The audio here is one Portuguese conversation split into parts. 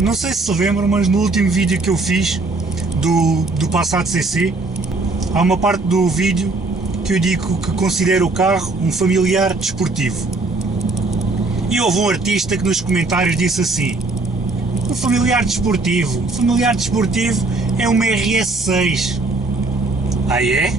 Não sei se lembram, mas no último vídeo que eu fiz do Passat CC, há uma parte do vídeo que eu digo que considero o carro um familiar desportivo. E houve um artista que nos comentários disse assim: um familiar desportivo é uma RS6. Ah é?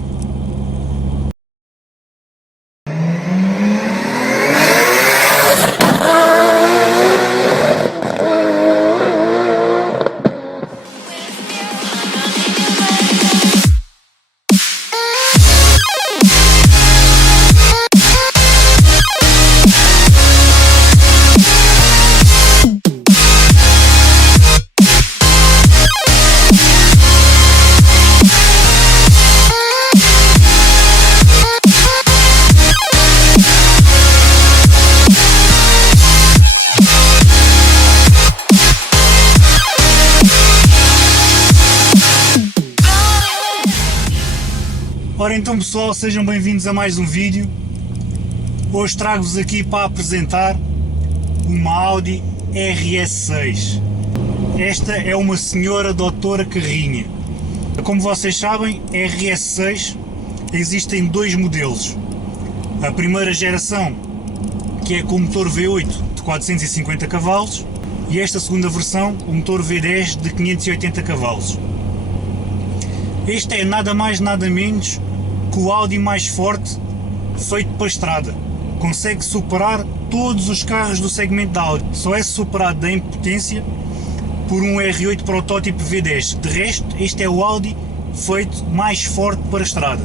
Ora então pessoal, sejam bem-vindos a mais um vídeo. Hoje trago-vos aqui para apresentar uma Audi RS6. Esta é uma senhora doutora carrinha. Como vocês sabem, RS6 existem dois modelos. A primeira geração, que é com o motor V8 de 450 cavalos, e esta segunda versão, o motor V10 de 580 cavalos. Este é nada mais nada menos que o Audi mais forte feito para a estrada. Consegue superar todos os carros do segmento da Audi. Só é superado em potência por um R8 protótipo V10. De resto, este é o Audi feito mais forte para a estrada.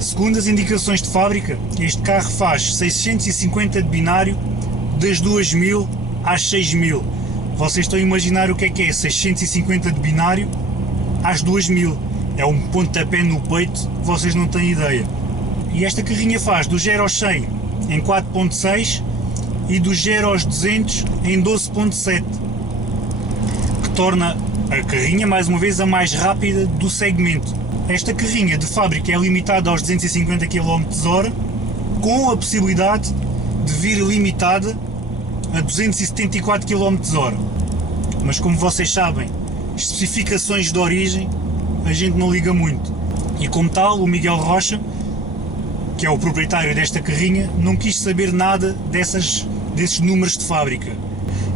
Segundo as indicações de fábrica, este carro faz 650 de binário das 2000 às 6000. Vocês estão a imaginar o que é 650 de binário às 2000. É um pontapé no peito, vocês não têm ideia. E esta carrinha faz do 0 aos 100 em 4.6 e do 0 aos 200 em 12.7, que torna a carrinha, mais uma vez, a mais rápida do segmento. Esta carrinha de fábrica é limitada aos 250 km/h, com a possibilidade de vir limitada a 274 km/h. Mas como vocês sabem, especificações de origem a gente não liga muito. E como tal, o Miguel Rocha, que é o proprietário desta carrinha, não quis saber nada desses números de fábrica.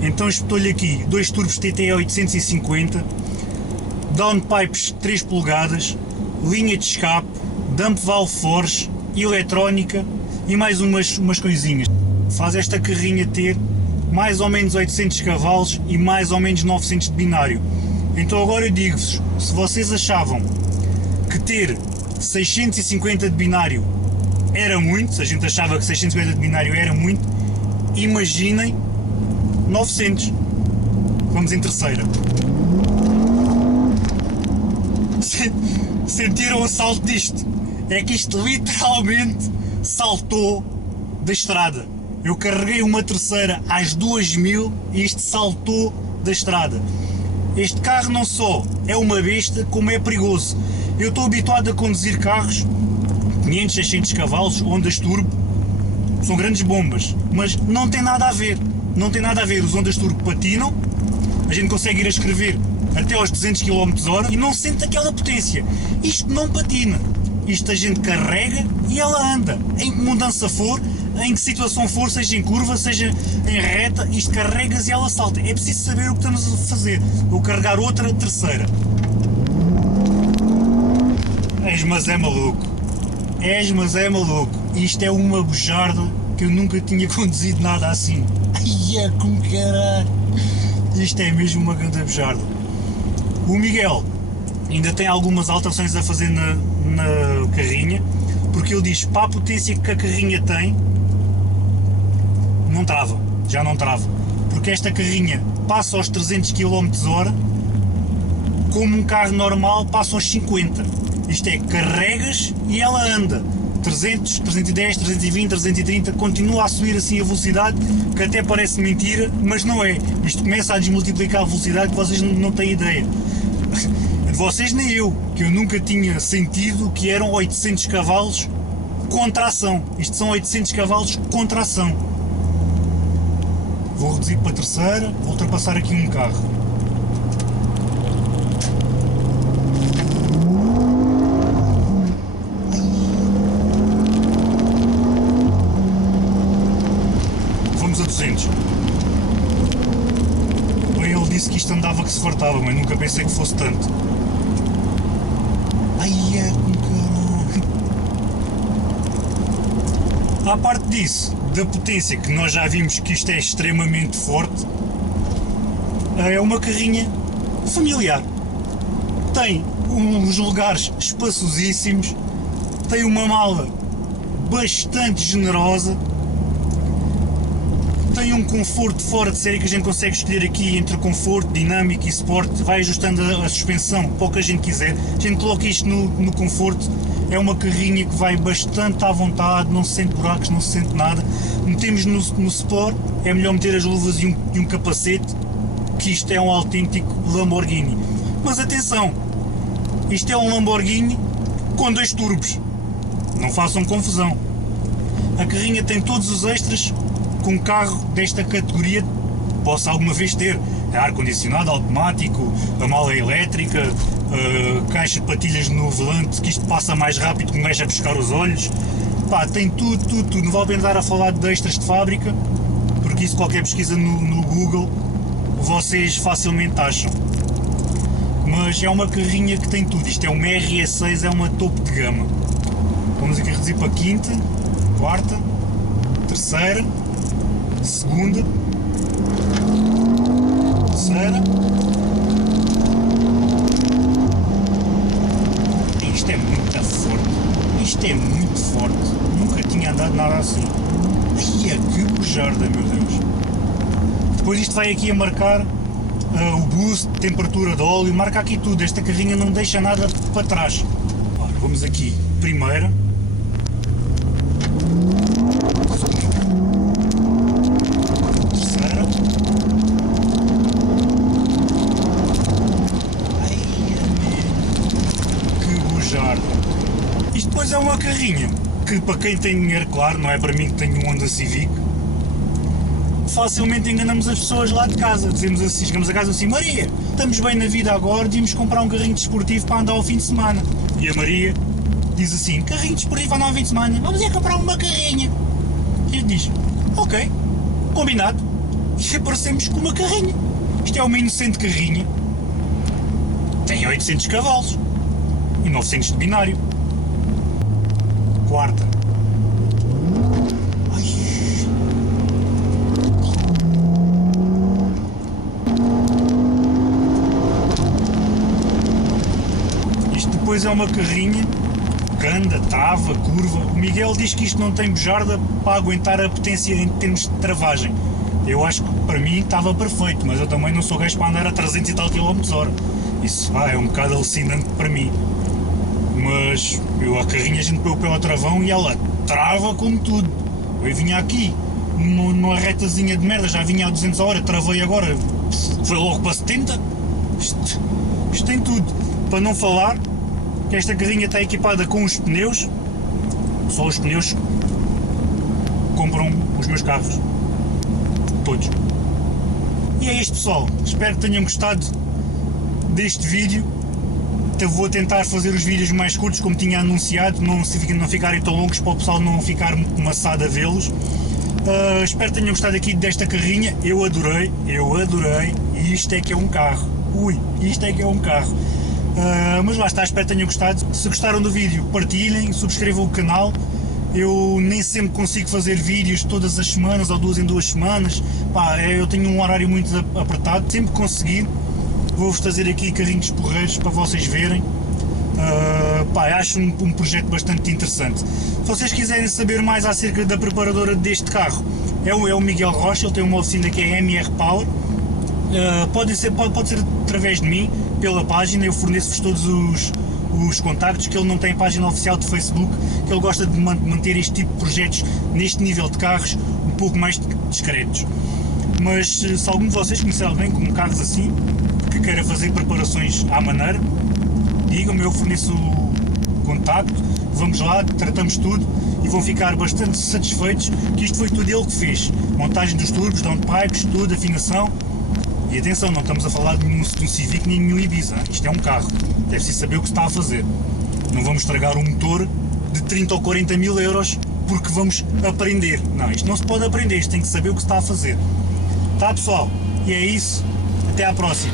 Então espetou-lhe aqui dois turbos TTE 850, downpipes 3 polegadas, linha de escape, dump valve force, eletrónica e mais umas coisinhas. Faz esta carrinha ter mais ou menos 800 cavalos e mais ou menos 900 de binário. Então agora eu digo-vos, se vocês achavam que ter 650 de binário era muito, se a gente achava que 650 de binário era muito, imaginem 900. Vamos em terceira. Sentiram o salto disto? É que isto literalmente saltou da estrada. Eu carreguei uma terceira às 2000 e isto saltou da estrada. Este carro não só é uma besta, como é perigoso. Eu estou habituado a conduzir carros 500, 600 cavalos, ondas turbo, são grandes bombas, mas não tem nada a ver. Não tem nada a ver, os ondas turbo patinam, a gente consegue ir a escrever até aos 200 km/h e não sente aquela potência. Isto não patina, isto a gente carrega e ela anda, em que mudança for, em que situação for, seja em curva, seja em reta, isto carregas e ela salta. É preciso saber o que estamos a fazer. Vou carregar outra terceira. Mas é maluco. Mas é maluco. Isto é uma bujarda que eu nunca tinha conduzido nada assim. Ai, é com caralho. Isto é mesmo uma grande bujarda. O Miguel ainda tem algumas alterações a fazer na carrinha, porque ele diz, para a potência que a carrinha tem, não trava, já não trava, porque esta carrinha passa aos 300 km/h, como um carro normal passa aos 50. Isto é, carregas e ela anda 300, 310, 320, 330, continua a subir assim a velocidade, que até parece mentira, mas não é. Isto começa a desmultiplicar a velocidade que vocês não têm ideia. De vocês nem eu, que eu nunca tinha sentido que eram 800 cavalos com tração. Isto são 800 cavalos com tração. Vou reduzir para a terceira, vou ultrapassar aqui um carro. Vamos a 200. Bem, ele disse que isto andava que se fartava, mas nunca pensei que fosse tanto. Ai, é com caralho. À parte disso, da potência, que nós já vimos que isto é extremamente forte, é uma carrinha familiar. Tem uns lugares espaçosíssimos, tem uma mala bastante generosa, tem um conforto fora de série que a gente consegue escolher aqui entre conforto, dinâmico e sport, vai ajustando a suspensão para o que a gente quiser. A gente coloca isto no conforto, é uma carrinha que vai bastante à vontade, não se sente buracos, não se sente nada. Metemos no Sport, é melhor meter as luvas e um capacete, que isto é um autêntico Lamborghini. Mas atenção, isto é um Lamborghini com 2 turbos, não façam confusão. A carrinha tem todos os extras que um carro desta categoria possa alguma vez ter. Ar-condicionado automático, a mala elétrica, caixa de patilhas no volante, que isto passa mais rápido que me mexe a buscar os olhos. Pá, tem tudo. Não vale a pena dar a falar de extras de fábrica, porque isso qualquer pesquisa no Google vocês facilmente acham. Mas é uma carrinha que tem tudo. Isto é uma RS6, é uma topo de gama. Vamos aqui reduzir para quinta, quarta, terceira, segunda, terceira. Isto é muito forte. Isto é muito forte. Nunca tinha andado nada assim. Ai, que bujarda, meu Deus. Depois isto vai aqui a marcar o boost, temperatura de óleo, marca aqui tudo. Esta carrinha não deixa nada para trás. Ora, vamos aqui, primeira. Terceira. Ai, que bujarda. Isto depois é uma carrinha que, para quem tem dinheiro, claro, não é para mim que tenho um Honda Civic, facilmente enganamos as pessoas lá de casa. Dizemos assim, chegamos a casa assim: Maria, estamos bem na vida agora, devíamos comprar um carrinho desportivo para andar ao fim de semana. E a Maria diz assim: carrinho desportivo para andar ao fim de semana, vamos é comprar uma carrinha. E ele diz: ok, combinado. E aparecemos com uma carrinha. Isto é uma inocente carrinha, tem 800 cavalos e 900 de binário. Quarta. Depois é uma carrinha que anda, trava, curva. O Miguel diz que isto não tem bujarda para aguentar a potência em termos de travagem. Eu acho que para mim estava perfeito, mas eu também não sou gajo para andar a 300 e tal km/h. Isso é um bocado alucinante para mim. Mas a carrinha a gente põe o pé ao travão e ela trava como tudo. Eu vinha aqui numa retazinha de merda, já vinha a 200 a hora, travei agora, foi logo para 70. Isto tem tudo. Para não falar que esta carrinha está equipada com os pneus, só os pneus compram os meus carros, todos. E é isto, pessoal, espero que tenham gostado deste vídeo. Eu vou tentar fazer os vídeos mais curtos, como tinha anunciado, não ficarem tão longos para o pessoal não ficar maçado a vê-los. Espero que tenham gostado aqui desta carrinha, eu adorei, e isto é que é um carro, isto é que é um carro. Mas lá está, espero que tenham gostado. Se gostaram do vídeo, partilhem, subscrevam o canal. Eu nem sempre consigo fazer vídeos todas as semanas ou 2 em 2 semanas. Pá, eu tenho um horário muito apertado. Sempre que conseguir, vou-vos trazer aqui carrinhos porreiros para vocês verem. Acho um projeto bastante interessante. Se vocês quiserem saber mais acerca da preparadora deste carro, é o Miguel Rocha. Ele tem uma oficina que é MR Power. Pode ser através de mim, pela página. Eu forneço-vos todos os contactos, que ele não tem página oficial de Facebook, que ele gosta de manter este tipo de projetos neste nível de carros um pouco mais discretos. Mas se algum de vocês conhecer alguém com carros assim, que queira fazer preparações à maneira, digam-me, eu forneço contacto, vamos lá, tratamos tudo e vão ficar bastante satisfeitos que isto foi tudo ele que fez. Montagem dos turbos, downpipes, tudo, afinação. E atenção, não estamos a falar de nenhum Civic nem nenhum Ibiza, isto é um carro, deve-se saber o que se está a fazer. Não vamos estragar um motor de 30 ou 40 mil euros porque vamos aprender. Não, isto não se pode aprender, isto tem que saber o que se está a fazer. Tá, pessoal? E é isso, até à próxima.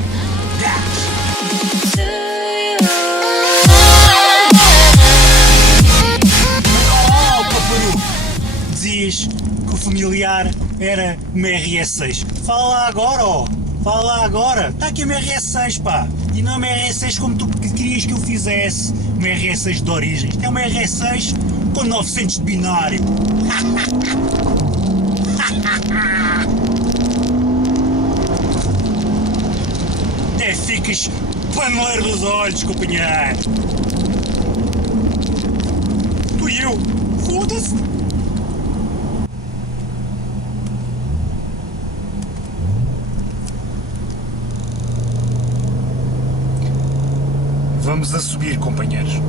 Dizias que o familiar era uma RS6. Fala lá agora, ó! Fala lá agora! Está aqui uma RS6, pá! E não é uma RS6 como tu querias que eu fizesse, uma RS6 de origem. Isto é uma RS6 com 900 de binário. Até ficas paneleiro dos olhos, companheiro! Tu e eu! Foda-se! Vamos a subir, companheiros.